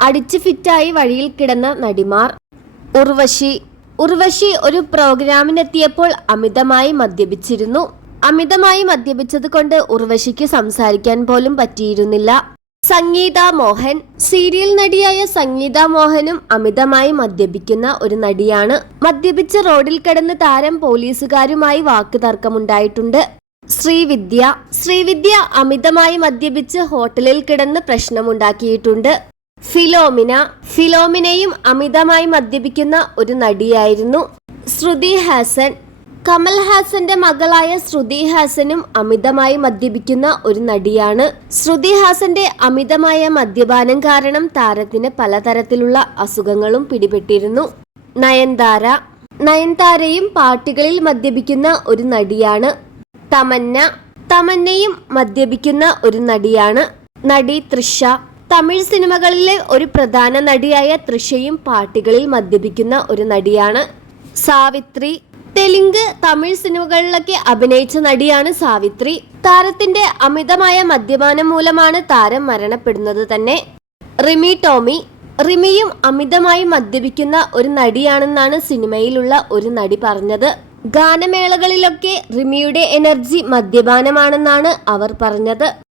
അടിച്ചു ഫിറ്റായി വഴിയിൽ കിടന്ന നടിമാർ. ഉർവശി ഒരു പ്രോഗ്രാമിനെത്തിയപ്പോൾ അമിതമായി മദ്യപിച്ചിരുന്നു. അമിതമായി മദ്യപിച്ചത് കൊണ്ട് ഉർവശിക്ക് സംസാരിക്കാൻ പോലും പറ്റിയിരുന്നില്ല. സംഗീത മോഹൻ. സീരിയൽ നടിയായ സംഗീത മോഹനും അമിതമായി മദ്യപിക്കുന്ന ഒരു നടിയാണ്. മദ്യപിച്ച് റോഡിൽ കിടന്ന് താരം പോലീസുകാരുമായി വാക്കുതർക്കമുണ്ടായിട്ടുണ്ട്. ശ്രീവിദ്യ അമിതമായി മദ്യപിച്ച് ഹോട്ടലിൽ കിടന്ന് പ്രശ്നമുണ്ടാക്കിയിട്ടുണ്ട്. ഫിലോമിനയും അമിതമായി മദ്യപിക്കുന്ന ഒരു നടിയായിരുന്നു. ശ്രുതി ഹാസൻ. കമൽ ഹാസന്റെ മകളായ ശ്രുതി ഹാസനും അമിതമായി മദ്യപിക്കുന്ന ഒരു നടിയാണ്. ശ്രുതി ഹാസന്റെ അമിതമായ മദ്യപാനം കാരണം താരത്തിന് പലതരത്തിലുള്ള അസുഖങ്ങളും പിടിപെട്ടിരുന്നു. നയൻതാരയും പാർട്ടികളിൽ മദ്യപിക്കുന്ന ഒരു നടിയാണ്. തമന്നയും മദ്യപിക്കുന്ന ഒരു നടിയാണ്. നടി തൃഷ. തമിഴ് സിനിമകളിലെ ഒരു പ്രധാന നടിയായ തൃഷയും പാർട്ടികളിൽ മദ്യപിക്കുന്ന ഒരു നടിയാണ്. സാവിത്രി. തെലുങ്ക്, തമിഴ് സിനിമകളിലൊക്കെ അഭിനയിച്ച നടിയാണ് സാവിത്രി. താരത്തിന്റെ അമിതമായ മദ്യപാനം മൂലമാണ് താരം മരണപ്പെടുന്നത് തന്നെ. റിമിയും അമിതമായി മദ്യപിക്കുന്ന ഒരു നടിയാണെന്നാണ് സിനിമയിലുള്ള ഒരു നടി പറഞ്ഞത്. ഗാനമേളകളിലൊക്കെ റിമിയുടെ എനർജി മദ്യപാനമാണെന്നാണ് അവർ പറഞ്ഞത്.